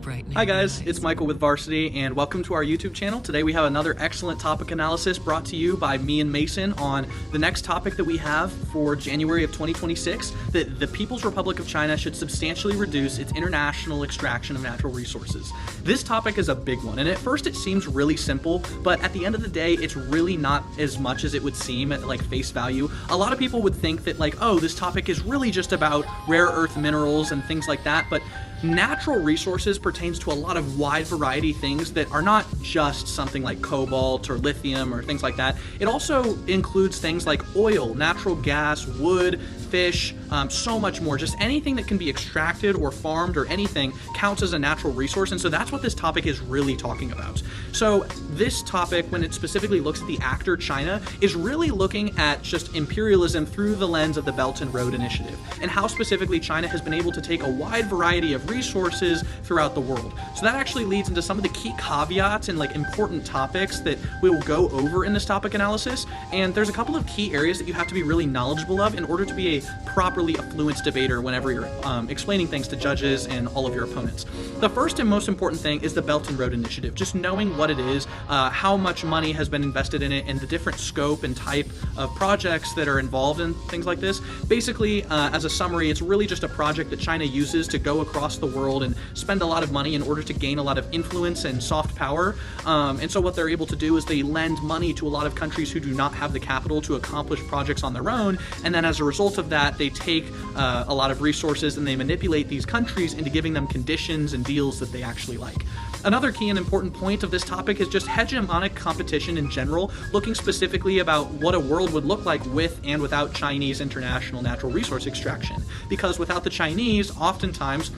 bright. Hi guys, it's Michael with Varsity, and welcome to our YouTube channel. Today we have another excellent topic analysis brought to you by me and Mason on the next topic that we have for January of 2026, that the People's Republic of China should substantially reduce its international extraction of natural resources. This topic is a big one, and at first it seems really simple, but at the end of the day, it's really not as much as it would seem at like face value. A lot of people would think that like, oh, this topic is really just about rare earth minerals and things like that, but natural resources pertains to a lot of wide variety things that are not just something like cobalt or lithium or things like that. It also includes things like oil, natural gas, wood, fish, so much more. Just anything that can be extracted or farmed or anything counts as a natural resource, and so that's what this topic is really talking about. So this topic, when it specifically looks at the actor China, is really looking at just imperialism through the lens of the Belt and Road Initiative, and how specifically China has been able to take a wide variety of resources throughout the world. So that actually leads into some of the key caveats and like important topics that we will go over in this topic analysis, and there's a couple of key areas that you have to be really knowledgeable of in order to be a properly affluent debater whenever you're explaining things to judges and all of your opponents. The first and most important thing is the Belt and Road Initiative, just knowing what it is, how much money has been invested in it, and the different scope and type of projects that are involved in things like this. Basically, as a summary, it's really just a project that China uses to go across the world and spend a lot of money in order to gain a lot of influence and soft power. And so what they're able to do is they lend money to a lot of countries who do not have the capital to accomplish projects on their own, and then as a result of that, they take a lot of resources and they manipulate these countries into giving them conditions and deals that they actually like. Another key and important point of this topic is just hegemonic competition in general, looking specifically about what a world would look like with and without Chinese international natural resource extraction. Because without the Chinese, oftentimes,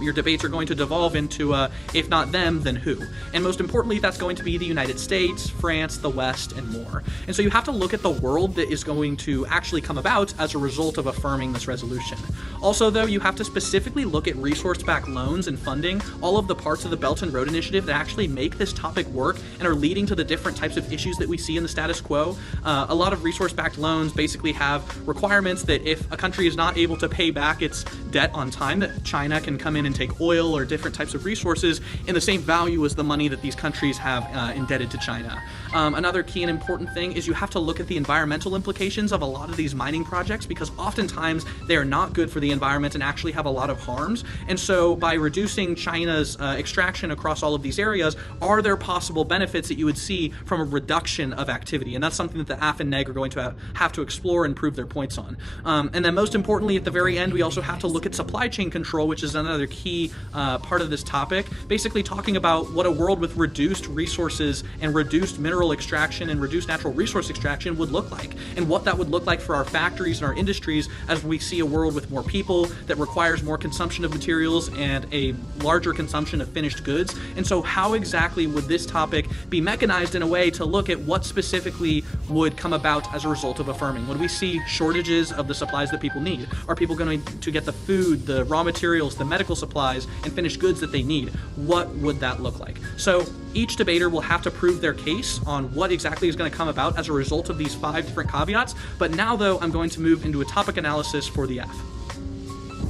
your debates are going to devolve into, if not them, then who? And most importantly, that's going to be the United States, France, the West, and more. And so you have to look at the world that is going to actually come about as a result of affirming this resolution. Also, though, you have to specifically look at resource-backed loans and funding, all of the parts of the Belt and Road Initiative that actually make this topic work and are leading to the different types of issues that we see in the status quo. A lot of resource-backed loans basically have requirements that if a country is not able to pay back its debt on time, that China can come in and take oil or different types of resources in the same value as the money that these countries have indebted to China. Another key and important thing is you have to look at the environmental implications of a lot of these mining projects, because oftentimes they are not good for the environment and actually have a lot of harms. And so by reducing China's extraction across all of these areas, are there possible benefits that you would see from a reduction of activity? And that's something that the AF and NEG are going to have to explore and prove their points on. And then most importantly, at the very end, we also have to look at supply chain control, which is another key part of this topic, basically talking about what a world with reduced resources and reduced mineral extraction and reduced natural resource extraction would look like, and what that would look like for our factories and our industries as we see a world with more people that requires more consumption of materials and a larger consumption of finished goods. And so how exactly would this topic be mechanized in a way to look at what specifically would come about as a result of affirming? Would we see shortages of the supplies that people need? Are people going to get the food, the raw materials, the medical supplies, and finished goods that they need? What would that look like? So each debater will have to prove their case on what exactly is going to come about as a result of these 5 different caveats. But now, though, I'm going to move into a topic analysis for the F.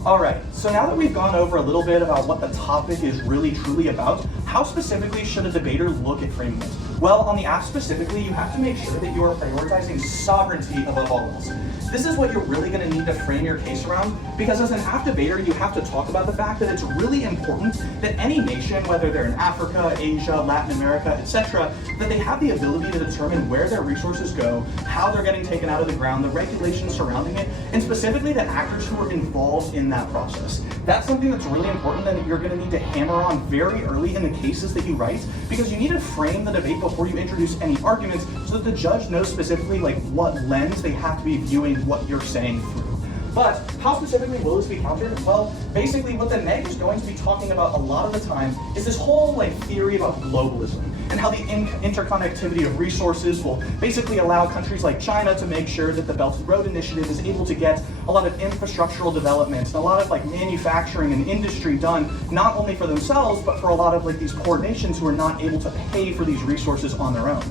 Alright, so now that we've gone over a little bit about what the topic is really truly about, how specifically should a debater look at framing it? Well, on the app specifically, you have to make sure that you are prioritizing sovereignty above all else. This is what you're really going to need to frame your case around, because as an app debater, you have to talk about the fact that it's really important that any nation, whether they're in Africa, Asia, Latin America, etc., that they have the ability to determine where their resources go, how they're getting taken out of the ground, the regulations surrounding it, and specifically the actors who are involved in that process. That's something that's really important that you're going to need to hammer on very early in the cases that you write, because you need to frame the debate before you introduce any arguments so that the judge knows specifically like what lens they have to be viewing what you're saying through. But how specifically will this be countered? Well, basically what the NEG is going to be talking about a lot of the time is this whole theory about globalism and how the interconnectivity of resources will basically allow countries like China to make sure that the Belt and Road Initiative is able to get a lot of infrastructural development and a lot of manufacturing and industry done, not only for themselves, but for a lot of these poor nations who are not able to pay for these resources on their own.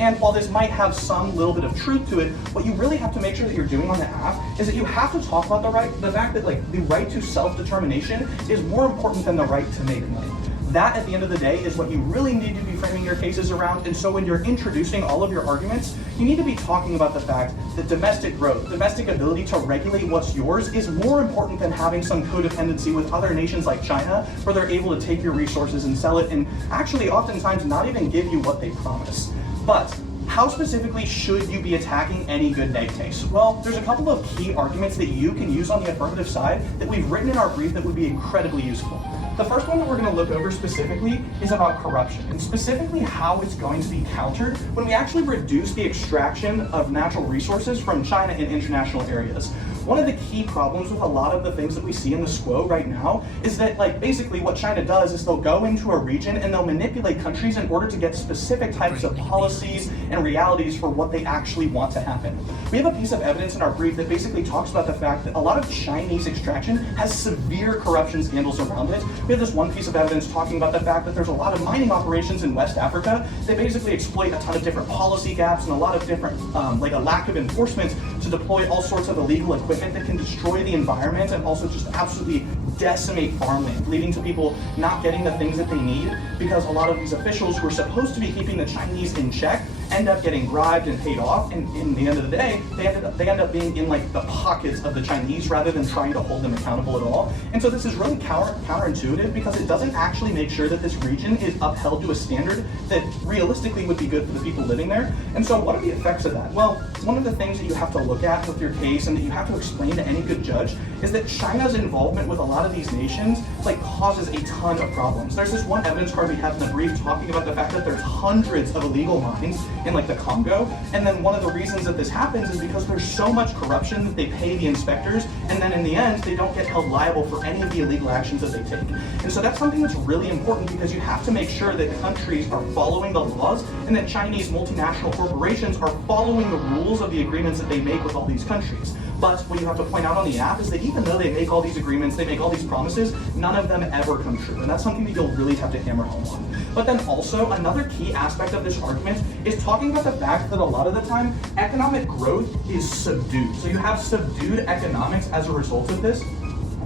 And while this might have some little bit of truth to it, what you really have to make sure that you're doing on the app is that you have to talk about the fact that like the right to self-determination is more important than the right to make money. That, at the end of the day, is what you really need to be framing your cases around. And so when you're introducing all of your arguments, you need to be talking about the fact that domestic growth, domestic ability to regulate what's yours is more important than having some codependency with other nations like China, where they're able to take your resources and sell it and actually oftentimes not even give you what they promise. But how specifically should you be attacking any good neg case? Well, there's a couple of key arguments that you can use on the affirmative side that we've written in our brief that would be incredibly useful. The first one that we're going to look over specifically is about corruption, and specifically how it's going to be countered when we actually reduce the extraction of natural resources from China in international areas. One of the key problems with a lot of the things that we see in the SQO right now is that, like, basically what China does is they'll go into a region and they'll manipulate countries in order to get specific types of policies and realities for what they actually want to happen. We have a piece of evidence in our brief that basically talks about the fact that a lot of Chinese extraction has severe corruption scandals around it. We have this one piece of evidence talking about the fact that there's a lot of mining operations in West Africa that basically exploit a ton of different policy gaps and a lot of different, like a lack of enforcement to deploy all sorts of illegal equipment that can destroy the environment and also just absolutely decimate farmland, leading to people not getting the things that they need because a lot of these officials who are supposed to be keeping the Chinese in check end up getting bribed and paid off, and in the end of the day, they end up being in like the pockets of the Chinese rather than trying to hold them accountable at all. And so this is really counterintuitive because it doesn't actually make sure that this region is upheld to a standard that realistically would be good for the people living there. And so what are the effects of that? Well, one of the things that you have to look at with your case and that you have to explain to any good judge is that China's involvement with a lot of these nations like causes a ton of problems. There's this one evidence card we have in the brief talking about the fact that there's hundreds of illegal mines in like the Congo, and then one of the reasons that this happens is because there's so much corruption that they pay the inspectors, and then in the end they don't get held liable for any of the illegal actions that they take. And so that's something that's really important because you have to make sure that countries are following the laws and that Chinese multinational corporations are following the rules of the agreements that they make with all these countries. But what you have to point out on the app is that even though they make all these agreements, they make all these promises, none of them ever come true. And that's something that you'll really have to hammer home on. But then also, another key aspect of this argument is talking about the fact that a lot of the time, economic growth is subdued. So you have subdued economics as a result of this,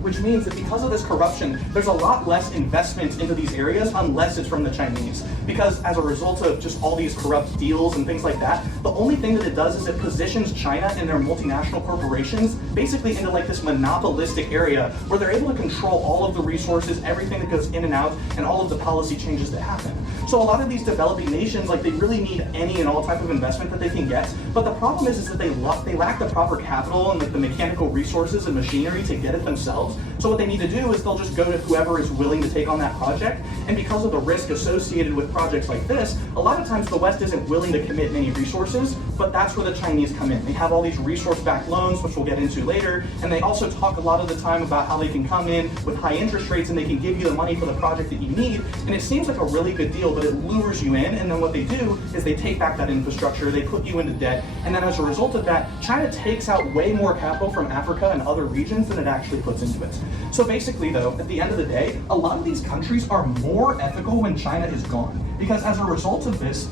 which means that because of this corruption, there's a lot less investment into these areas unless it's from the Chinese. Because as a result of just all these corrupt deals and things like that, the only thing that it does is it positions China and their multinational corporations basically into like this monopolistic area where they're able to control all of the resources, everything that goes in and out, and all of the policy changes that happen. So a lot of these developing nations, like they really need any and all type of investment that they can get. But the problem is that they lack the proper capital and like the mechanical resources and machinery to get it themselves. So what they need to do is they'll just go to whoever is willing to take on that project. And because of the risk associated with projects like this, a lot of times the West isn't willing to commit many resources, but that's where the Chinese come in. They have all these resource-backed loans, which we'll get into later, and they also talk a lot of the time about how they can come in with high interest rates and they can give you the money for the project that you need. And it seems like a really good deal, but it lures you in, and then what they do is they take back that infrastructure, they put you into debt, and then as a result of that, China takes out way more capital from Africa and other regions than it actually puts into it. So basically though, at the end of the day, a lot of these countries are more ethical when China is gone. Because as a result of this,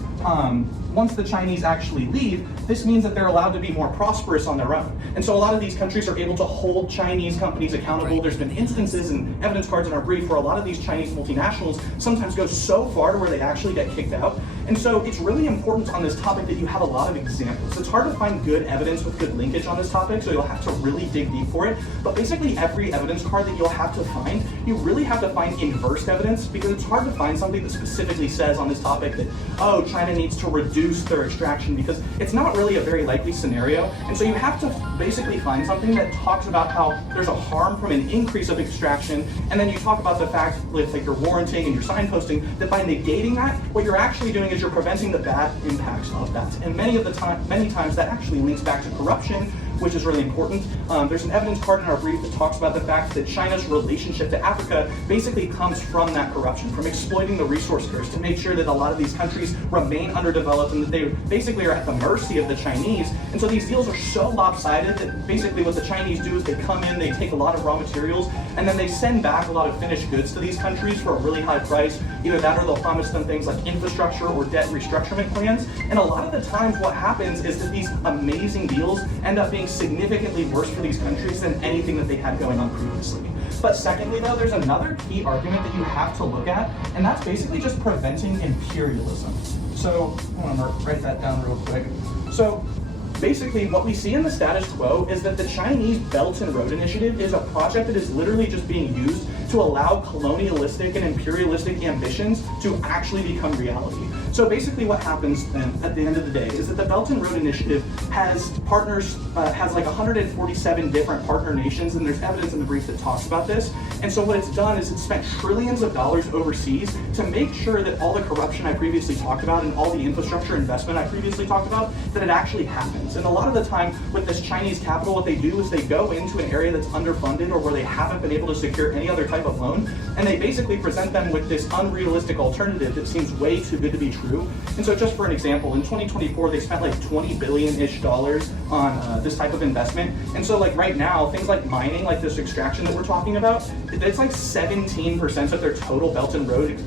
once the Chinese actually leave, this means that they're allowed to be more prosperous on their own. And so a lot of these countries are able to hold Chinese companies accountable. There's been instances and evidence cards in our brief where a lot of these Chinese multinationals sometimes go so far to where they actually get kicked out. And so it's really important on this topic that you have a lot of examples. It's hard to find good evidence with good linkage on this topic, so you'll have to really dig deep for it. But basically every evidence card that you'll have to find, you really have to find inverse evidence, because it's hard to find something that specifically says on this topic that, oh, China needs to reduce their extraction, because it's not really a very likely scenario. And so you have to basically find something that talks about how there's a harm from an increase of extraction, and then you talk about the fact with like your warranting and your signposting that by negating that, what you're actually doing is you're preventing the bad impacts of that. And many times that actually links back to corruption, which is really important. There's an evidence card in our brief that talks about the fact that China's relationship to Africa basically comes from that corruption, from exploiting the resource curse to make sure that a lot of these countries remain underdeveloped and that they basically are at the mercy of the Chinese. And so these deals are so lopsided that basically what the Chinese do is they come in, they take a lot of raw materials, and then they send back a lot of finished goods to these countries for a really high price. Either that or they'll promise them things like infrastructure or debt restructuring plans. And a lot of the times what happens is that these amazing deals end up being significantly worse for these countries than anything that they had going on previously. But secondly, though, there's another key argument that you have to look at, and that's basically just preventing imperialism. So I'm gonna write that down real quick. So basically what we see in the status quo is that the Chinese Belt and Road Initiative is a project that is literally just being used to allow colonialistic and imperialistic ambitions to actually become reality. So basically what happens then at the end of the day is that the Belt and Road Initiative has partners, has like 147 different partner nations, and there's evidence in the brief that talks about this. And so what it's done is it's spent trillions of dollars overseas to make sure that all the corruption I previously talked about and all the infrastructure investment I previously talked about, that it actually happens. And a lot of the time with this Chinese capital, what they do is they go into an area that's underfunded or where they haven't been able to secure any other type of loan, and they basically present them with this unrealistic alternative that seems way too good to be true. And so just for an example, in 2024, they spent like $20 billion-ish on this type of investment. And so like right now, things like mining, like this extraction that we're talking about, it's like 17% of their total Belt and Road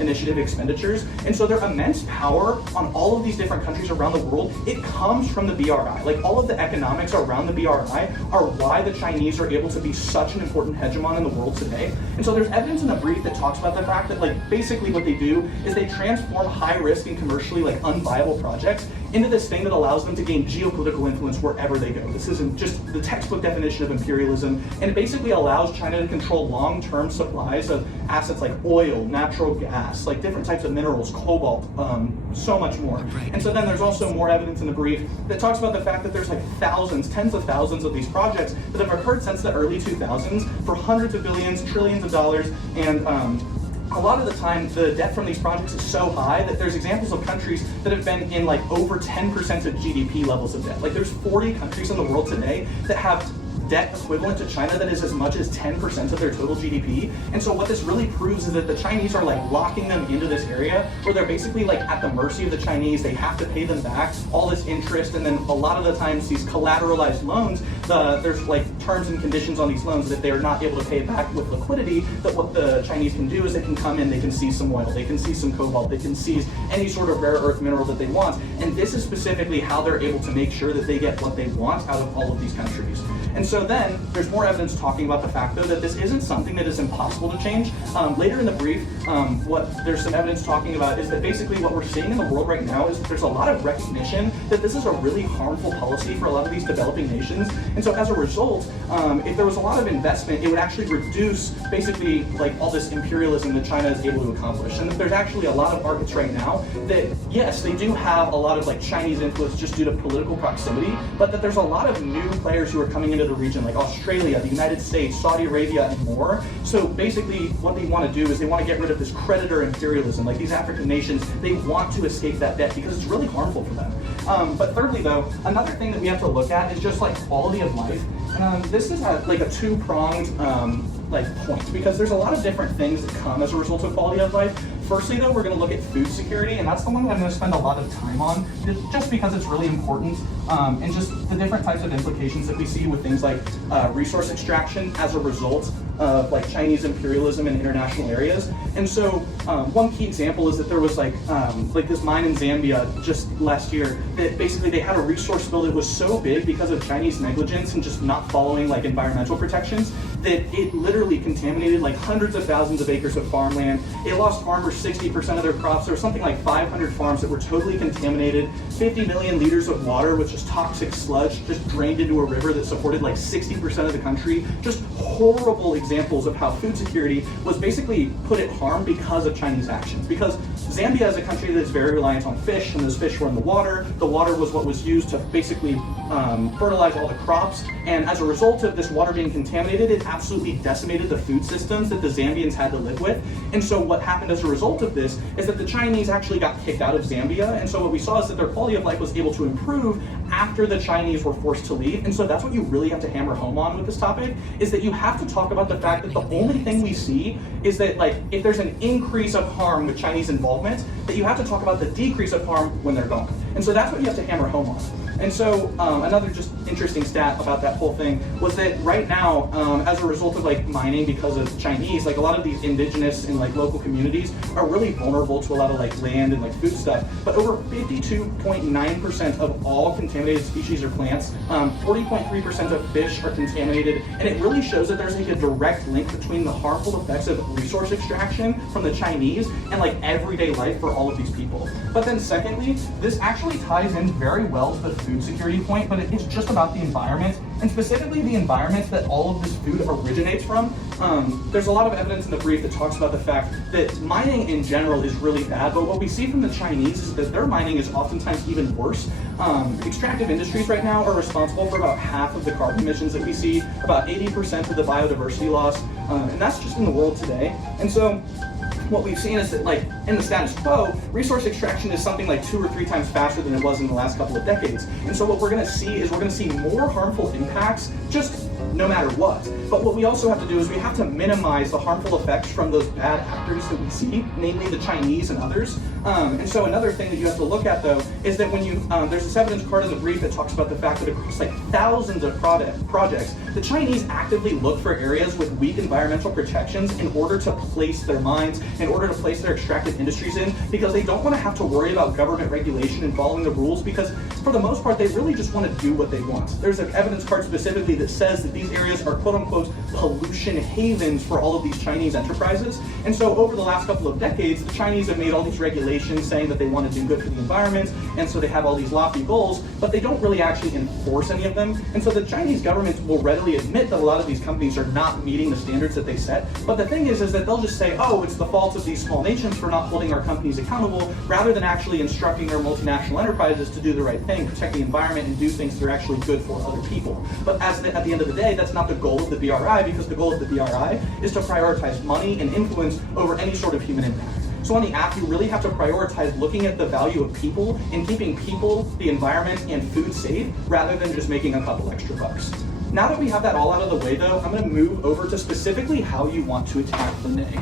Initiative expenditures. And so their immense power on all of these different countries around the world, it comes from the BRI. Like all of the economics around the BRI are why the Chinese are able to be such an important hegemon in the world today. And so there's evidence in the brief that talks about the fact that like basically what they do is they transform high risk and commercially like unviable projects into this thing that allows them to gain geopolitical influence wherever they go. This isn't just the textbook definition of imperialism, and it basically allows China to control long-term supplies of assets like oil, natural gas, like different types of minerals, cobalt, so much more. And so then there's also more evidence in the brief that talks about the fact that there's like thousands, tens of thousands of these projects that have occurred since the early 2000s for hundreds of billions, trillions of dollars, and a lot of the time, the debt from these projects is so high that there's examples of countries that have been in like over 10% of GDP levels of debt. Like there's 40 countries in the world today that have debt equivalent to China that is as much as 10% of their total GDP. And so what this really proves is that the Chinese are like locking them into this area where they're basically like at the mercy of the Chinese. They have to pay them back all this interest, and then a lot of the times these collateralized loans, there's like terms and conditions on these loans that they are not able to pay back with liquidity, that what the Chinese can do is they can come in, they can seize some oil, they can seize some cobalt, they can seize any sort of rare earth mineral that they want. And this is specifically how they're able to make sure that they get what they want out of all of these countries. And so then there's more evidence talking about the fact though that this isn't something that is impossible to change. Later in the brief, what there's some evidence talking about is that basically what we're seeing in the world right now is that there's a lot of recognition that this is a really harmful policy for a lot of these developing nations. And so as a result, if there was a lot of investment, it would actually reduce basically like all this imperialism that China is able to accomplish. And that there's actually a lot of markets right now that, yes, they do have a lot of like Chinese influence just due to political proximity, but that there's a lot of new players who are coming into the region, like Australia, the United States, Saudi Arabia, and more. So basically what they want to do is they want to get rid of this creditor imperialism. Like these African nations, they want to escape that debt because it's really harmful for them. But thirdly though, another thing that we have to look at is just like quality of life. This is like a two-pronged point, because there's a lot of different things that come as a result of quality of life. Firstly though, we're going to look at food security, and that's the one that I'm going to spend a lot of time on, just because it's really important, and just the different types of implications that we see with things like resource extraction as a result of like Chinese imperialism in international areas. And so one key example is that there was like this mine in Zambia just last year that basically they had a resource spill that was so big because of Chinese negligence and just not following like environmental protections that it literally contaminated like hundreds of thousands of acres of farmland. It lost farmers 60% of their crops. There was something like 500 farms that were totally contaminated. 50 million liters of water with just toxic sludge just drained into a river that supported like 60% of the country. Just horrible examples of how food security was basically put at harm because of Chinese actions. Because Zambia is a country that's very reliant on fish, and those fish were in the water. The water was what was used to basically fertilize all the crops. And as a result of this water being contaminated, it absolutely decimated the food systems that the Zambians had to live with. And so what happened as a result of this is that the Chinese actually got kicked out of Zambia. And so what we saw is that their quality of life was able to improve after the Chinese were forced to leave. And so that's what you really have to hammer home on with this topic, is that you have to talk about the fact that the only thing we see is that, like, if there's an increase of harm with Chinese involvement, that you have to talk about the decrease of harm when they're gone. And so that's what you have to hammer home on. And so another just interesting stat about that whole thing was that right now, as a result of like mining because of Chinese, like a lot of these indigenous and like local communities are really vulnerable to a lot of like land and like food stuff. But over 52.9% of all contaminated species or plants, 40.3% of fish are contaminated, and it really shows that there's like a direct link between the harmful effects of resource extraction from the Chinese and like everyday life for all of these people. But then secondly, this actually ties in very well to the food security point, but it's just about the environment, and specifically the environment that all of this food originates from. There's a lot of evidence in the brief that talks about the fact that mining in general is really bad, but what we see from the Chinese is that their mining is oftentimes even worse. Extractive industries right now are responsible for about half of the carbon emissions that we see, about 80% of the biodiversity loss, and that's just in the world today. And so what we've seen is that, like, in the status quo, resource extraction is something like 2 or 3 times faster than it was in the last couple of decades. And so what we're going to see is we're going to see more harmful impacts just no matter what. But what we also have to do is we have to minimize the harmful effects from those bad actors that we see, namely the Chinese and others. And so another thing that you have to look at, though, is that when you, there's this evidence card in the brief that talks about the fact that across like thousands of projects, the Chinese actively look for areas with weak environmental protections in order to place their mines, in order to place their extractive industries in, because they don't want to have to worry about government regulation and following the rules, because for the most part, they really just want to do what they want. There's an evidence card specifically that says that these areas are quote-unquote pollution havens for all of these Chinese enterprises. And so over the last couple of decades, the Chinese have made all these regulations saying that they want to do good for the environment, and so they have all these lofty goals, but they don't really actually enforce any of them. And so the Chinese government will readily admit that a lot of these companies are not meeting the standards that they set. But the thing is that they'll just say, oh, it's the fault of these small nations for not holding our companies accountable, rather than actually instructing their multinational enterprises to do the right thing, protect the environment, and do things that are actually good for other people. But at the end of the day, that's not the goal of the BRI, because the goal of the BRI is to prioritize money and influence over any sort of human impact. So on the app, you really have to prioritize looking at the value of people and keeping people, the environment, and food safe, rather than just making a couple extra bucks. Now that we have that all out of the way, though, I'm going to move over to specifically how you want to attack the neg.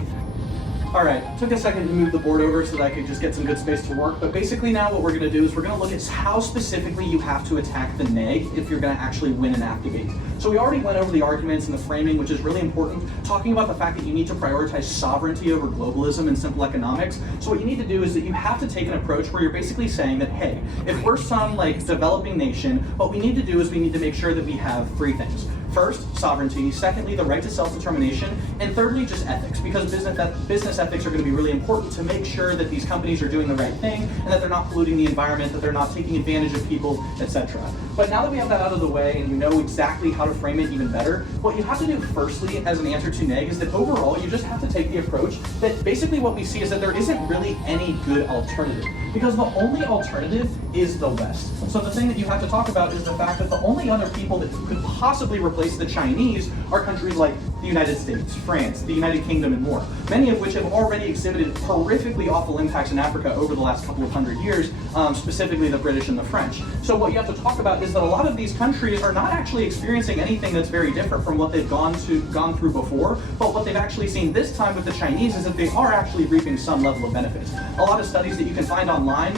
All right, took a second to move the board over so that I could just get some good space to work, but basically now what we're going to do is we're going to look at how specifically you have to attack the neg if you're going to actually win an app debate. So we already went over the arguments and the framing, which is really important, talking about the fact that you need to prioritize sovereignty over globalism and simple economics. So what you need to do is that you have to take an approach where you're basically saying that, hey, if we're some like developing nation, what we need to do is we need to make sure that we have 3 things. First, sovereignty. Secondly, the right to self-determination. And thirdly, just ethics, because business ethics are going to be really important to make sure that these companies are doing the right thing and that they're not polluting the environment, that they're not taking advantage of people, etc. But now that we have that out of the way and you know exactly how to frame it even better, what you have to do firstly as an answer to neg is that overall you just have to take the approach that basically what we see is that there isn't really any good alternative, because the only alternative is the West. So the thing that you have to talk about is the fact that the only other people that could possibly replace the Chinese are countries like the United States, France, the United Kingdom, and more, many of which have already exhibited horrifically awful impacts in Africa over the last couple of hundred years, specifically the British and the French. So what you have to talk about is that a lot of these countries are not actually experiencing anything that's very different from what they've gone through before, but what they've actually seen this time with the Chinese is that they are actually reaping some level of benefits. A lot of studies that you can find online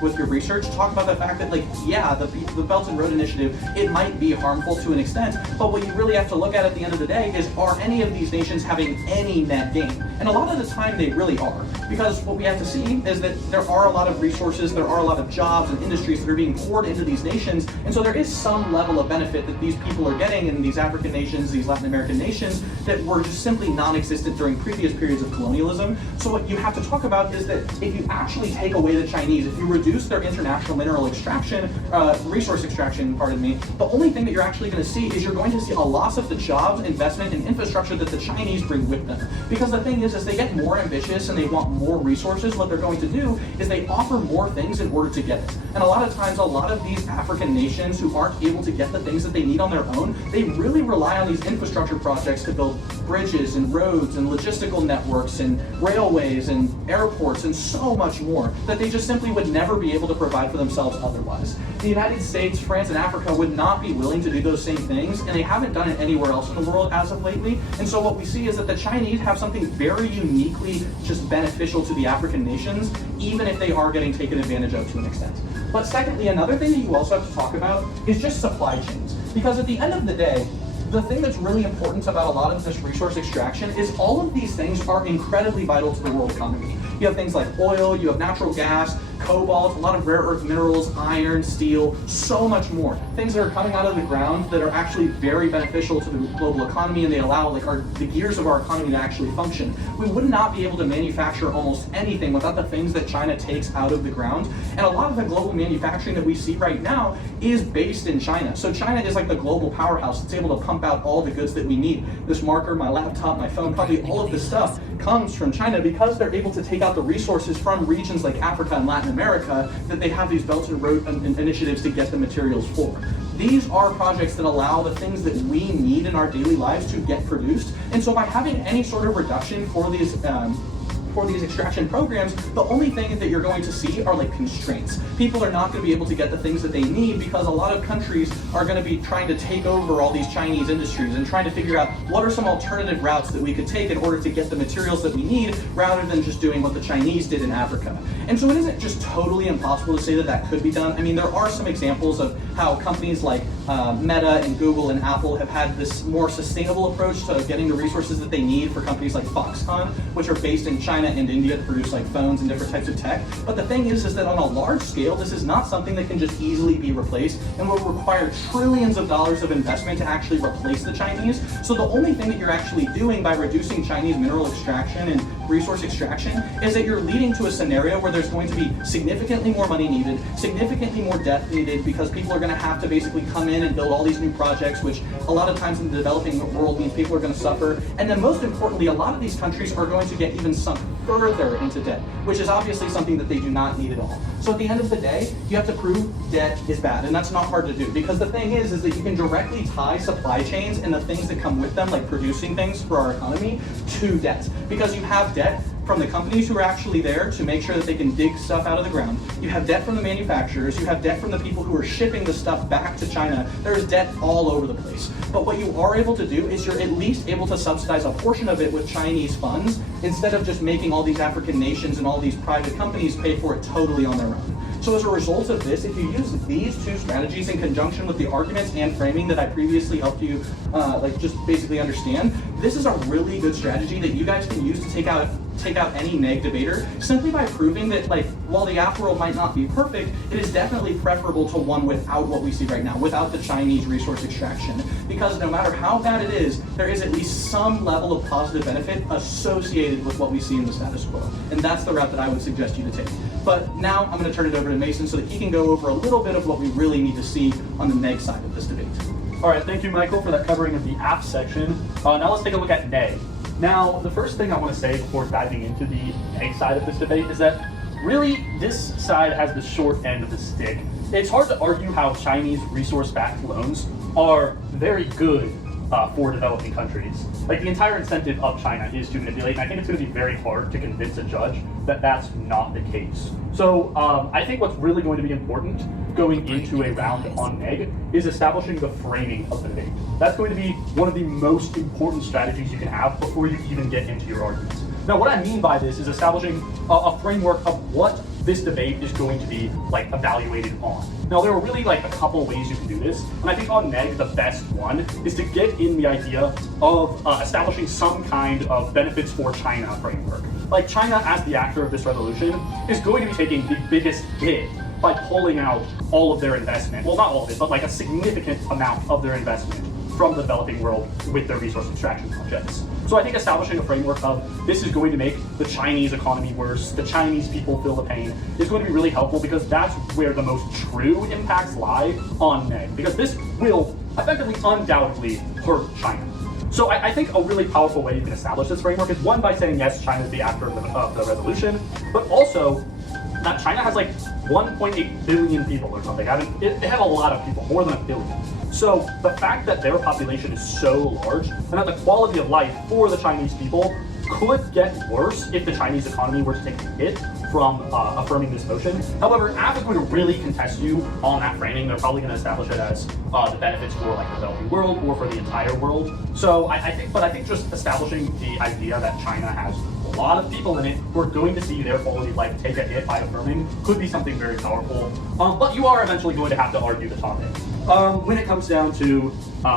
with your research talk about the fact that, like, yeah, the Belt and Road Initiative, it might be harmful to an extent, but what you really have to look at the end of the day is, are any of these nations having any net gain? And a lot of the time they really are, because what we have to see is that there are a lot of resources, there are a lot of jobs and industries that are being poured into these nations, and so there is some level of benefit that these people are getting in these African nations, these Latin American nations, that were just simply non-existent during previous periods of colonialism. So what you have to talk about is that if you actually take away the Chinese, if you reduce their international mineral extraction, resource extraction, pardon me, the only thing that you're actually going to see is you're going to see a loss of the jobs, investment, and infrastructure that the Chinese bring with them. Because the thing is, as they get more ambitious and they want more resources, what they're going to do is they offer more things in order to get it. And a lot of times, a lot of these African nations who aren't able to get the things that they need on their own, they really rely on these infrastructure projects to build bridges and roads and logistical networks and railways and airports and so much more that they just simply would never be able to provide for themselves otherwise. The United States, France, and Africa would not be willing to do those same things, and they haven't done it anywhere else in the world as of lately. And so what we see is that the Chinese have something very uniquely just beneficial to the African nations, even if they are getting taken advantage of to an extent. But secondly, another thing that you also have to talk about is just supply chains. Because at the end of the day, the thing that's really important about a lot of this resource extraction is all of these things are incredibly vital to the world economy. You have things like oil, you have natural gas, cobalt, a lot of rare earth minerals, iron, steel, so much more. Things that are coming out of the ground that are actually very beneficial to the global economy, and they allow the gears of our economy to actually function. We would not be able to manufacture almost anything without the things that China takes out of the ground. And a lot of the global manufacturing that we see right now is based in China. So China is like the global powerhouse that's able to pump out all the goods that we need. This marker, my laptop, my phone, probably all of this stuff comes from China because they're able to take out the resources from regions like Africa and Latin America that they have these Belt and Road initiatives to get the materials for. These are projects that allow the things that we need in our daily lives to get produced. And so by having any sort of reduction for these extraction programs, the only thing that you're going to see are like constraints. People are not going to be able to get the things that they need because a lot of countries are going to be trying to take over all these Chinese industries and trying to figure out what are some alternative routes that we could take in order to get the materials that we need rather than just doing what the Chinese did in Africa. And so it isn't just totally impossible to say that that could be done. I mean, there are some examples of how companies like Meta and Google and Apple have had this more sustainable approach to getting the resources that they need for companies like Foxconn, which are based in China and India to produce like phones and different types of tech. But the thing is that on a large scale, this is not something that can just easily be replaced and will require trillions of dollars of investment to actually replace the Chinese. So the only thing that you're actually doing by reducing Chinese mineral extraction and resource extraction is that you're leading to a scenario where there's going to be significantly more money needed, significantly more debt needed, because people are going to have to basically come in and build all these new projects, which a lot of times in the developing world means people are going to suffer. And then most importantly, a lot of these countries are going to get even sunk further into debt, which is obviously something that they do not need at all. So at the end of the day, you have to prove debt is bad, and that's not hard to do, because the thing is that you can directly tie supply chains and the things that come with them, like producing things for our economy, to debt. Because you have debt from the companies who are actually there to make sure that they can dig stuff out of the ground. You have debt from the manufacturers, you have debt from the people who are shipping the stuff back to China. There's debt all over the place. But what you are able to do is you're at least able to subsidize a portion of it with Chinese funds instead of just making all these African nations and all these private companies pay for it totally on their own. So as a result of this, if you use these two strategies in conjunction with the arguments and framing that I previously helped you just basically understand, this is a really good strategy that you guys can use to take out any neg debater, simply by proving that, like, while the app world might not be perfect, it is definitely preferable to one without what we see right now, without the Chinese resource extraction. Because no matter how bad it is, there is at least some level of positive benefit associated with what we see in the status quo. And that's the route that I would suggest you to take. But now I'm going to turn it over to Mason so that he can go over a little bit of what we really need to see on the neg side of this debate. All right, thank you, Michael, for that covering of the app section. Now let's take a look at neg. Now, the first thing I want to say before diving into the neg side of this debate is that really this side has the short end of the stick. It's hard to argue how Chinese resource-backed loans are very good for developing countries. Like, the entire incentive of China is to manipulate, and I think it's going to be very hard to convince a judge that that's not the case. So I think what's really going to be important going into a round on neg is establishing the framing of the debate. That's going to be one of the most important strategies you can have before you even get into your arguments. Now, what I mean by this is establishing a framework of what this debate is going to be like evaluated on. Now, there are really like a couple ways you can do this, and I think on neg the best one is to get in the idea of establishing some kind of benefits for China framework. Like, China, as the actor of this revolution, is going to be taking the biggest hit by pulling out all of their investment. Well, not all of it, but like a significant amount of their investment from the developing world with their resource extraction projects. So I think establishing a framework of this is going to make the Chinese economy worse, the Chinese people feel the pain, is going to be really helpful, because that's where the most true impacts lie on neg. Because this will effectively, undoubtedly hurt China. So I think a really powerful way you can establish this framework is one, by saying yes, China is the actor of the resolution, but also that China has like 1.8 billion people or something. I mean, they have a lot of people, more than a billion. So the fact that their population is so large and that the quality of life for the Chinese people could get worse if the Chinese economy were to take a hit from affirming this motion. However, AF is going to really contest you on that framing. They're probably going to establish it as the benefits for like the developing world or for the entire world. So I think just establishing the idea that China has a lot of people in it who are going to see their quality of life take a hit by affirming could be something very powerful. But you are eventually going to have to argue the topic. When it comes down to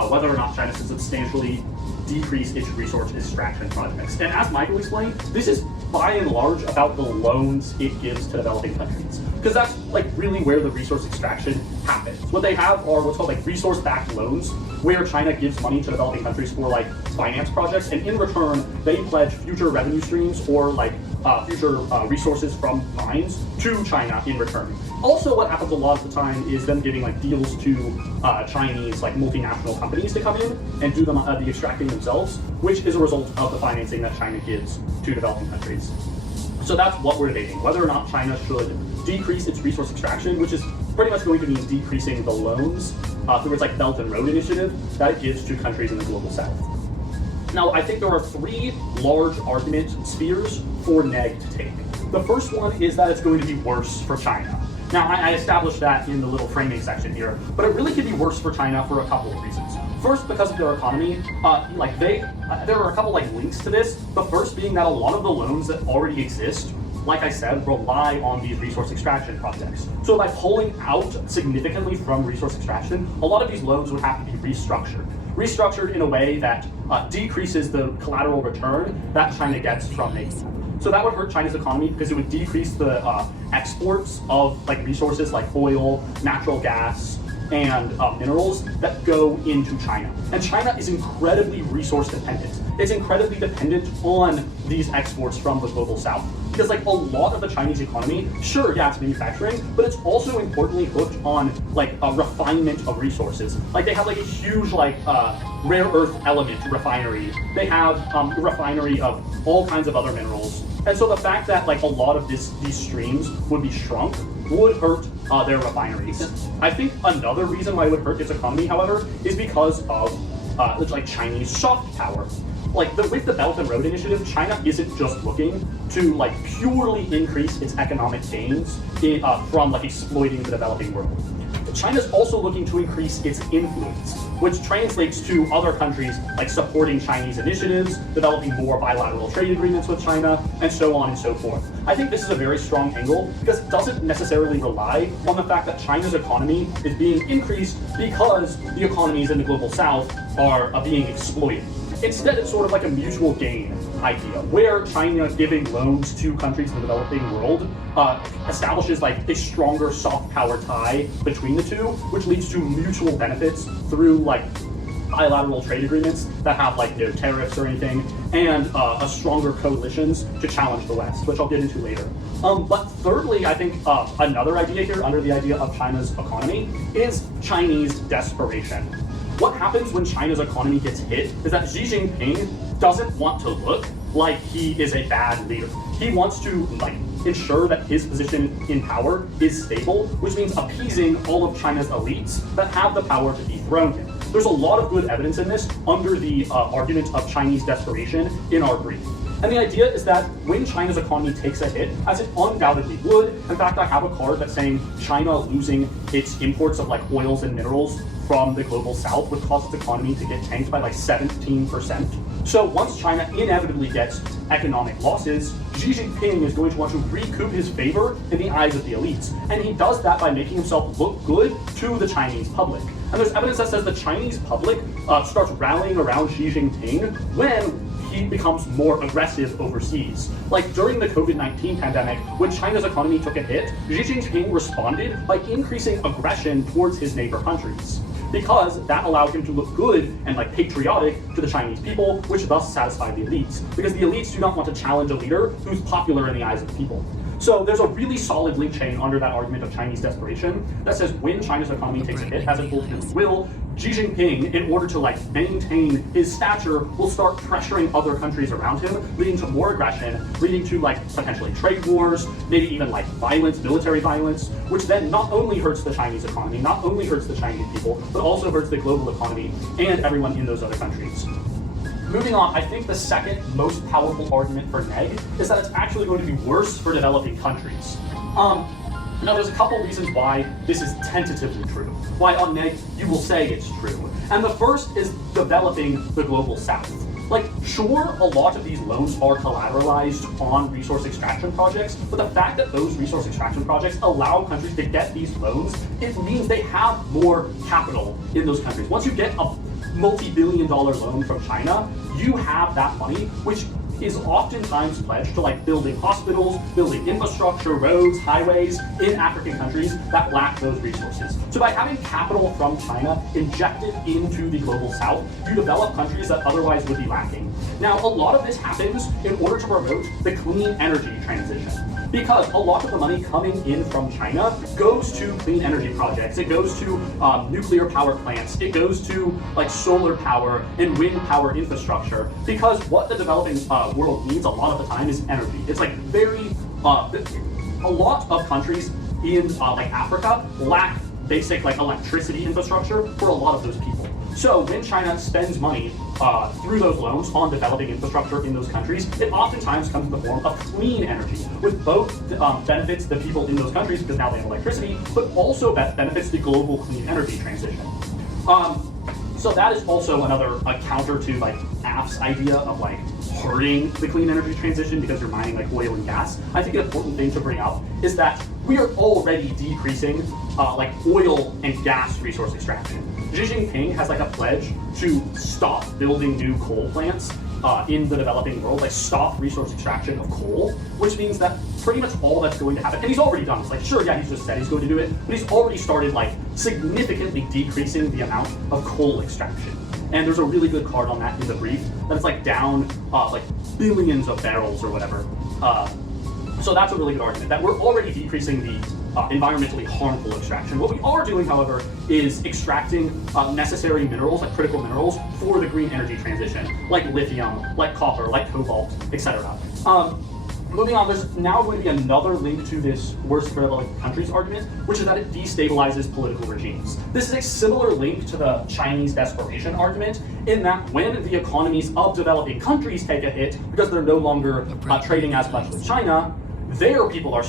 whether or not China should substantially decrease its resource extraction projects. And as Michael explained, this is by and large about the loans it gives to developing countries. Because that's like really where the resource extraction happens. What they have are what's called like resource-backed loans, where China gives money to developing countries for like finance projects, and in return, they pledge future revenue streams or like future resources from mines to China in return. Also, what happens a lot of the time is them giving like deals to Chinese like multinational companies to come in and do the extracting themselves, which is a result of the financing that China gives to developing countries. So that's what we're debating, whether or not China should decrease its resource extraction, which is pretty much going to mean decreasing the loans through its like Belt and Road Initiative that it gives to countries in the global south. Now, I think there are three large argument spheres for neg to take. The first one is that it's going to be worse for China. Now, I established that in the little framing section here, but it really could be worse for China for a couple of reasons. First, because of their economy, there are a couple like links to this. The first being that a lot of the loans that already exist, like I said, rely on these resource extraction projects. So by pulling out significantly from resource extraction, a lot of these loans would have to be restructured in a way that decreases the collateral return that China gets from making them. So that would hurt China's economy because it would decrease the exports of like resources like oil, natural gas, and minerals that go into China. And China is incredibly resource dependent. It's incredibly dependent on these exports from the global south. Because like a lot of the Chinese economy, sure, yeah, it's manufacturing, but it's also importantly hooked on like a refinement of resources. Like they have like a huge like rare earth element refinery. They have a refinery of all kinds of other minerals. And so the fact that like a lot of these streams would be shrunk would hurt their refineries. I think another reason why it would hurt its economy, however, is because of like Chinese soft power. Like with the Belt and Road Initiative, China isn't just looking to like purely increase its economic gains from like exploiting the developing world. China's also looking to increase its influence, which translates to other countries like supporting Chinese initiatives, developing more bilateral trade agreements with China, and so on and so forth. I think this is a very strong angle because it doesn't necessarily rely on the fact that China's economy is being increased because the economies in the global south are being exploited. Instead, it's sort of like a mutual gain idea, where China giving loans to countries in the developing world establishes like a stronger soft power tie between the two, which leads to mutual benefits through like bilateral trade agreements that have like no tariffs or anything, and stronger coalitions to challenge the West, which I'll get into later. But thirdly, I think another idea here under the idea of China's economy is Chinese desperation. What happens when China's economy gets hit is that Xi Jinping doesn't want to look like he is a bad leader. He wants to like ensure that his position in power is stable, which means appeasing all of China's elites that have the power to dethrone him. There's a lot of good evidence in this under the argument of Chinese desperation in our brief. And the idea is that when China's economy takes a hit, as it undoubtedly would, in fact, I have a card that's saying China losing its imports of like oils and minerals from the global south would cause its economy to get tanked by like 17%. So once China inevitably gets economic losses, Xi Jinping is going to want to recoup his favor in the eyes of the elites. And he does that by making himself look good to the Chinese public. And there's evidence that says the Chinese public starts rallying around Xi Jinping when he becomes more aggressive overseas. Like during the COVID-19 pandemic, when China's economy took a hit, Xi Jinping responded by increasing aggression towards his neighbor countries, because that allowed him to look good and like patriotic to the Chinese people, which thus satisfied the elites, because the elites do not want to challenge a leader who's popular in the eyes of the people. So there's a really solid link chain under that argument of Chinese desperation that says when China's economy takes a hit, as it ultimately will, Xi Jinping, in order to like maintain his stature, will start pressuring other countries around him, leading to more aggression, leading to like potentially trade wars, maybe even like violence, military violence, which then not only hurts the Chinese economy, not only hurts the Chinese people, but also hurts the global economy and everyone in those other countries. Moving on, I think the second most powerful argument for neg is that it's actually going to be worse for developing countries. Now, there's a couple reasons why this is tentatively true, why on neg you will say it's true. And the first is developing the global south. Like, sure, a lot of these loans are collateralized on resource extraction projects, but the fact that those resource extraction projects allow countries to get these loans, it means they have more capital in those countries. Once you get a multi-billion-dollar loan from China, you have that money, which is oftentimes pledged to like building hospitals, building infrastructure, roads, highways in African countries that lack those resources. So by having capital from China injected into the global south, you develop countries that otherwise would be lacking. Now, a lot of this happens in order to promote the clean energy transition, because a lot of the money coming in from China goes to clean energy projects. It goes to nuclear power plants. It goes to like solar power and wind power infrastructure, because what the developing world needs a lot of the time is energy. It's like a lot of countries in like Africa lack basic like electricity infrastructure for a lot of those people. So when China spends money through those loans on developing infrastructure in those countries, it oftentimes comes in the form of clean energy, with both benefits the people in those countries because now they have electricity, but also benefits the global clean energy transition. So that is also another counter to like AF's idea of like hurting the clean energy transition because you're mining like oil and gas. I think an important thing to bring up is that we are already decreasing like oil and gas resource extraction. Xi Jinping has like a pledge to stop building new coal plants in the developing world, like stop resource extraction of coal, which means that pretty much all that's going to happen, and he's already done this, like sure, yeah, he's just said he's going to do it, but he's already started like significantly decreasing the amount of coal extraction. And there's a really good card on that in the brief that it's like down like billions of barrels or whatever. So that's a really good argument that we're already decreasing the environmentally harmful extraction. What we are doing, however, is extracting necessary minerals, like critical minerals, for the green energy transition, like lithium, like copper, like cobalt, etc. Moving on, there's now going to be another link to this worse for developing countries argument, which is that it destabilizes political regimes. This is a similar link to the Chinese desperation argument, in that when the economies of developing countries take a hit because they're no longer trading as much with China, their people are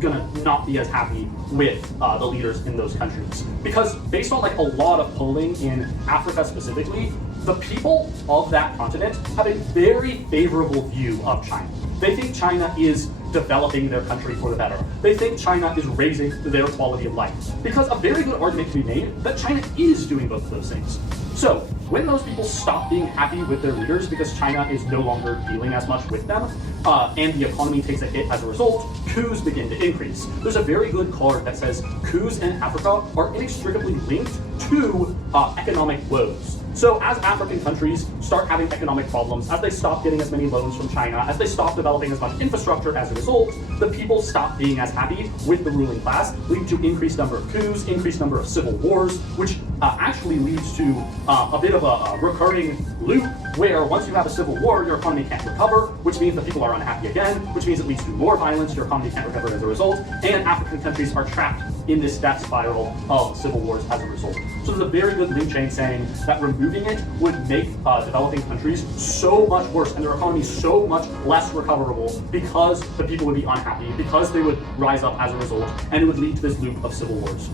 gonna not be as happy with the leaders in those countries. Because based on like a lot of polling in Africa specifically, the people of that continent have a very favorable view of China. They think China is developing their country for the better. They think China is raising their quality of life. Because a very good argument can be made that China is doing both of those things. So when those people stop being happy with their leaders because China is no longer dealing as much with them, and the economy takes a hit as a result, coups begin to increase. There's a very good card that says coups in Africa are inextricably linked to economic woes. So as African countries start having economic problems, as they stop getting as many loans from China, as they stop developing as much infrastructure as a result, the people stop being as happy with the ruling class, leading to increased number of coups, increased number of civil wars, which actually leads to a bit of a recurring loop where once you have a civil war, your economy can't recover, which means the people are unhappy again, which means it leads to more violence, your economy can't recover as a result, and African countries are trapped in this death spiral of civil wars as a result. So there's a very good link chain saying that removing it would make developing countries so much worse and their economies so much less recoverable because the people would be unhappy, because they would rise up as a result, and it would lead to this loop of civil wars.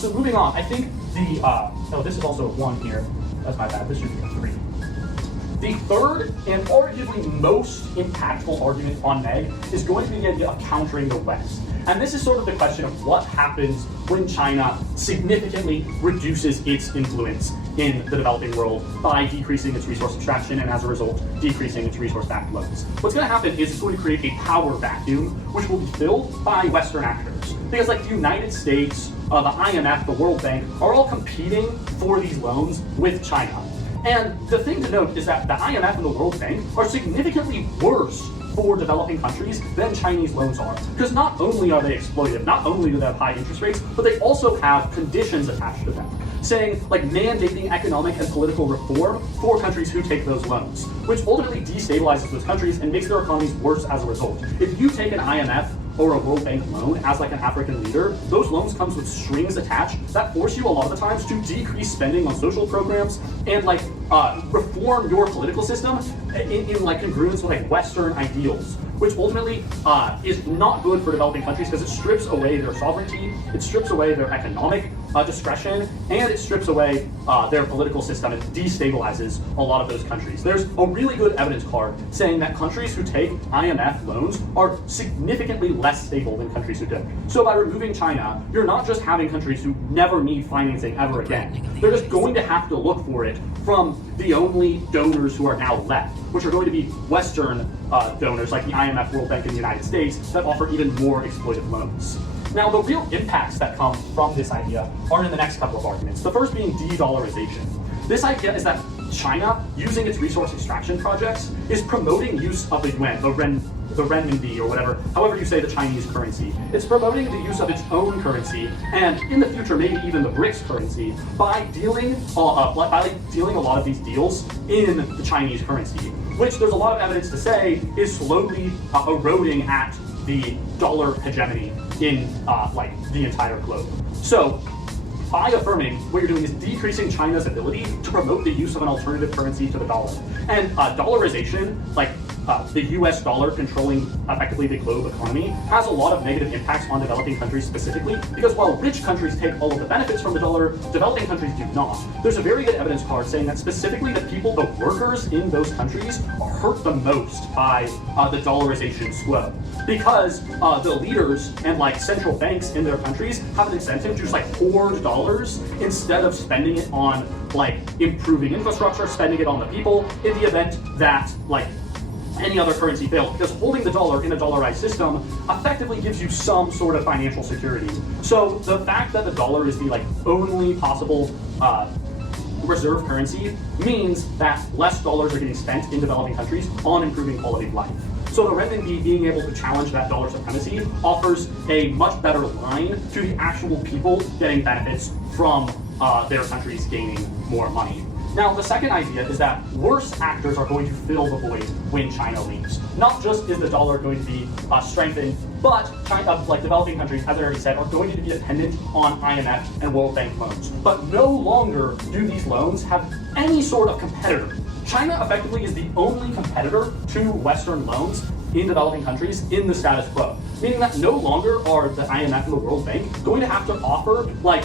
So moving on, I think the, oh, this is also a 1 here. That's my bad, this should be a 3. The third and arguably most impactful argument on neg is going to be the idea of countering the West. And this is sort of the question of what happens when China significantly reduces its influence in the developing world by decreasing its resource extraction and as a result, decreasing its resource-backed loans. What's going to happen is it's going to create a power vacuum which will be filled by Western actors. Because like the United States, the IMF, the World Bank are all competing for these loans with China. And the thing to note is that the IMF and the World Bank are significantly worse for developing countries than Chinese loans are. Because not only are they exploitive, not only do they have high interest rates, but they also have conditions attached to them, saying like mandating economic and political reform for countries who take those loans, which ultimately destabilizes those countries and makes their economies worse as a result. If you take an IMF or a World Bank loan as like an African leader, those loans comes with strings attached that force you a lot of the times to decrease spending on social programs and like reform your political system in like congruence with like Western ideals, which ultimately is not good for developing countries because it strips away their sovereignty, it strips away their economic discretion, and it strips away their political system and destabilizes a lot of those countries. There's a really good evidence card saying that countries who take IMF loans are significantly less stable than countries who don't. So by removing China, you're not just having countries who never need financing ever again. They're just going to have to look for it from the only donors who are now left, which are going to be Western donors like the IMF, World Bank, and the United States that offer even more exploitive loans. Now, the real impacts that come from this idea are in the next couple of arguments. The first being de-dollarization. This idea is that China, using its resource extraction projects, is promoting use of the yuan, the renminbi, or whatever, however you say the Chinese currency. It's promoting the use of its own currency, and in the future, maybe even the BRICS currency, by dealing a lot of these deals in the Chinese currency, which there's a lot of evidence to say is slowly eroding at the dollar hegemony in like the entire globe. So by affirming, what you're doing is decreasing China's ability to promote the use of an alternative currency to the dollar. And dollarization, like the US dollar controlling effectively the globe economy, has a lot of negative impacts on developing countries specifically, because while rich countries take all of the benefits from the dollar, developing countries do not. There's a very good evidence card saying that specifically the people, the workers in those countries, are hurt the most by the dollarization squo, because the leaders and like central banks in their countries have an incentive to just like hoard dollars instead of spending it on like improving infrastructure, spending it on the people in the event that like any other currency failed, because holding the dollar in a dollarized system effectively gives you some sort of financial security. So the fact that the dollar is the like only possible reserve currency means that less dollars are getting spent in developing countries on improving quality of life. So the renminbi being able to challenge that dollar supremacy offers a much better line to the actual people getting benefits from their countries gaining more money. Now, the second idea is that worse actors are going to fill the void when China leaves. Not just is the dollar going to be strengthened, but China, like developing countries, as I already said, are going to be dependent on IMF and World Bank loans. But no longer do these loans have any sort of competitor. China effectively is the only competitor to Western loans in developing countries in the status quo, meaning that no longer are the IMF and the World Bank going to have to offer like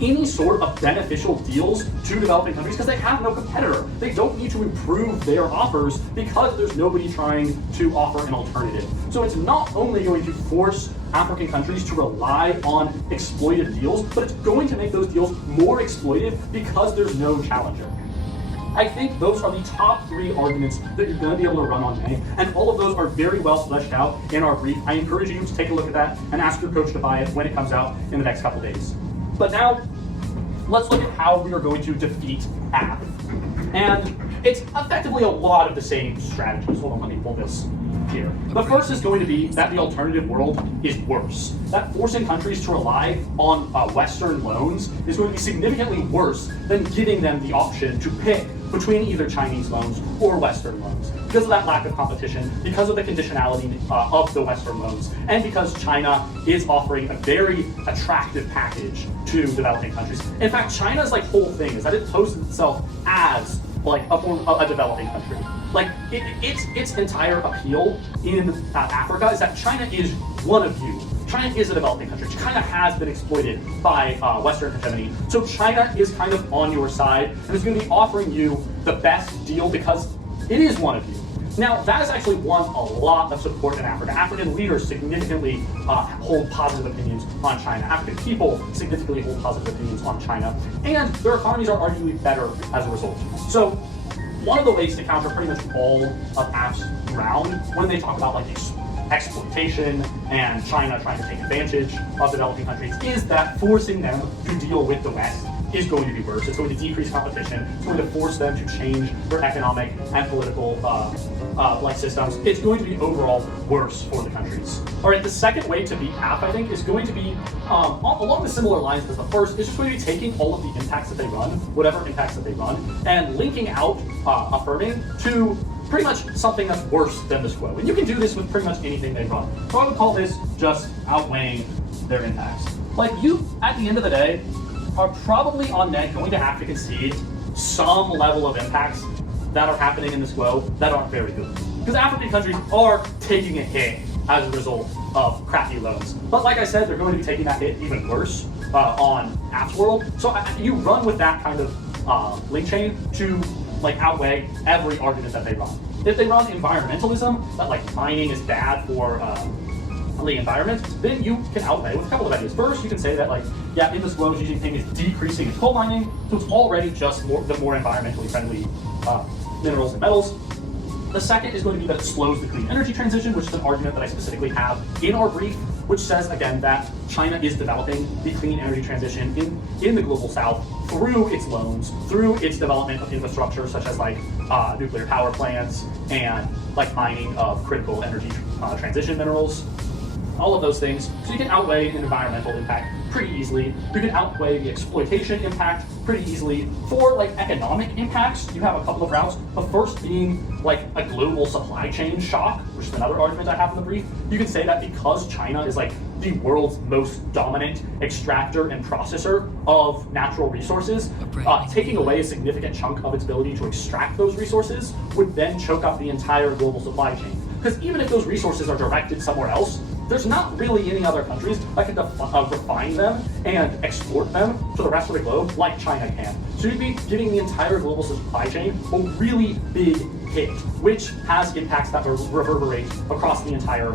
any sort of beneficial deals to developing countries because they have no competitor. They don't need to improve their offers because there's nobody trying to offer an alternative. So it's not only going to force African countries to rely on exploitive deals, but it's going to make those deals more exploitive because there's no challenger. I think those are the top 3 arguments that you're going to be able to run on May, and all of those are very well fleshed out in our brief. I encourage you to take a look at that and ask your coach to buy it when it comes out in the next couple days. But now, let's look at how we are going to defeat AF. And it's effectively a lot of the same strategies. Hold on, let me pull this here. The first is going to be that the alternative world is worse. That forcing countries to rely on Western loans is going to be significantly worse than giving them the option to pick between either Chinese loans or Western loans, because of that lack of competition, because of the conditionality of the Western loans, and because China is offering a very attractive package to developing countries. In fact, China's like whole thing is that it poses itself as like a developing country. Like its entire appeal in Africa is that China is one of you. China is a developing country. China has been exploited by Western hegemony. So China is kind of on your side and is going to be offering you the best deal because it is one of you. Now, that has actually won a lot of support in Africa. African leaders significantly hold positive opinions on China. African people significantly hold positive opinions on China. And their economies are arguably better as a result. So one of the ways to counter pretty much all of AF's ground when they talk about like exploitation and China trying to take advantage of developing countries is that forcing them to deal with the West is going to be worse. It's going to decrease competition. It's going to force them to change their economic and political systems. It's going to be overall worse for the countries. All right, the second way to beat AF, I think, is going to be along the similar lines as the first. It's just going to be taking all of the impacts that they run, whatever impacts that they run, and linking out affirming to pretty much something that's worse than the SQO. And you can do this with pretty much anything they run. So I would call this just outweighing their impacts. Like, you, at the end of the day, are probably on net going to have to concede some level of impacts that are happening in the SQO that aren't very good. Because African countries are taking a hit as a result of crappy loans. But like I said, they're going to be taking that hit even worse on Apps World. So you run with that kind of link chain to outweigh every argument that they run. If they run environmentalism, that mining is bad for the environment, then you can outweigh with a couple of ideas. First, you can say that yeah, in the SQO, Xi Jinping is decreasing its coal mining, so it's already just the more environmentally friendly minerals and metals. The second is going to be that it slows the clean energy transition, which is an argument that I specifically have in our brief, which says, again, that China is developing the clean energy transition in the global south through its loans, through its development of infrastructure, such as nuclear power plants and mining of critical energy transition minerals, all of those things. So you can outweigh an environmental impact pretty easily. You can outweigh the exploitation impact pretty easily. For economic impacts, you have a couple of routes. The first being a global supply chain shock, which is another argument I have in the brief. You can say that because China is the world's most dominant extractor and processor of natural resources, taking away a significant chunk of its ability to extract those resources would then choke up the entire global supply chain. Because even if those resources are directed somewhere else, there's not really any other countries that can refine them and export them to the rest of the globe like China can. So you'd be giving the entire global supply chain a really big hit, which has impacts that reverberate across the entire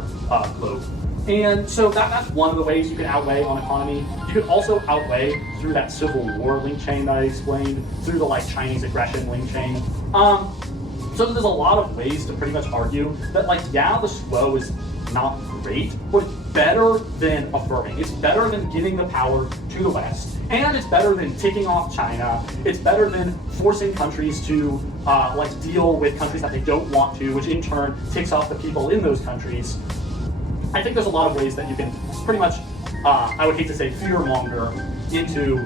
globe. And so that's one of the ways you can outweigh on economy. You can also outweigh through that civil war link chain that I explained, through the Chinese aggression link chain. So there's a lot of ways to pretty much argue that yeah, the SQO is not great, but it's better than affirming. It's better than giving the power to the West, and it's better than ticking off China. It's better than forcing countries to deal with countries that they don't want to, which in turn ticks off the people in those countries. I think there's a lot of ways that you can pretty much, I would hate to say fearmonger into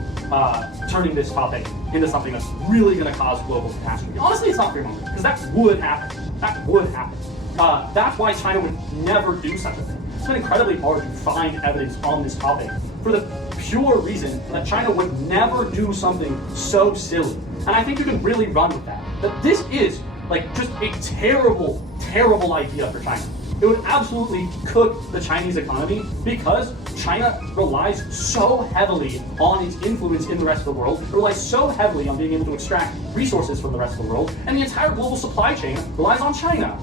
turning this topic into something that's really going to cause global catastrophe. Honestly, it's not fearmonger, because that would happen. That would happen. That's why China would never do such a thing. It's been incredibly hard to find evidence on this topic for the pure reason that China would never do something so silly. And I think you can really run with that. That this is just a terrible, terrible idea for China. It would absolutely cook the Chinese economy because China relies so heavily on its influence in the rest of the world. It relies so heavily on being able to extract resources from the rest of the world, and the entire global supply chain relies on China.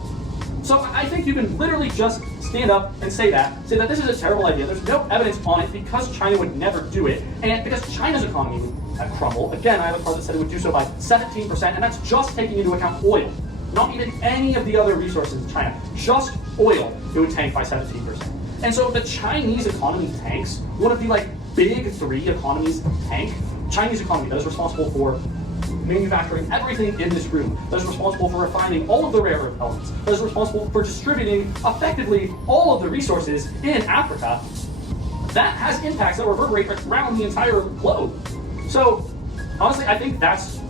So I think you can literally just stand up and say that this is a terrible idea. There's no evidence on it because China would never do it, and because China's economy would crumble. Again, I have a part that said it would do so by 17%, and that's just taking into account oil. Not even any of the other resources in China, just oil, it would tank by 17%. And so the Chinese economy tanks, one of the big three economies tank. Chinese economy that is responsible for manufacturing everything in this room, that is responsible for refining all of the rare earth elements, that is responsible for distributing effectively all of the resources in Africa, that has impacts that reverberate around the entire globe. So honestly, I think that's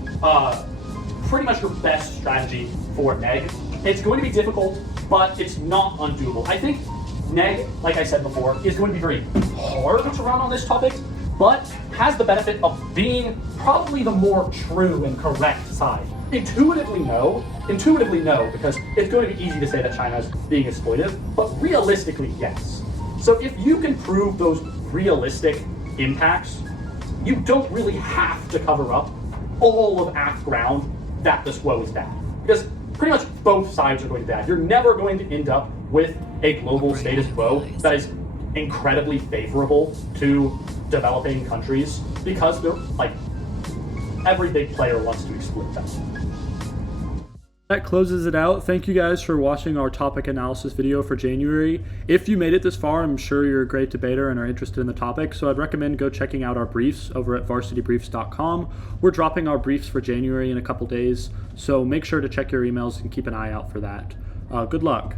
pretty much your best strategy for neg. It's going to be difficult, but it's not undoable. I think neg, like I said before, is going to be very hard to run on this topic, but has the benefit of being probably the more true and correct side. Intuitively no, because it's going to be easy to say that China is being exploitive, but realistically, yes. So if you can prove those realistic impacts, you don't really have to cover up all of AF ground that the SQO is bad. Because pretty much both sides are going to be bad. You're never going to end up with a global status quo that is incredibly favorable to developing countries because they're every big player wants to exploit them. That closes it out. Thank you guys for watching our topic analysis video for January. If you made it this far, I'm sure you're a great debater and are interested in the topic, so I'd recommend go checking out our briefs over at varsitybriefs.com. We're dropping our briefs for January in a couple days, so make sure to check your emails and keep an eye out for that. Good luck.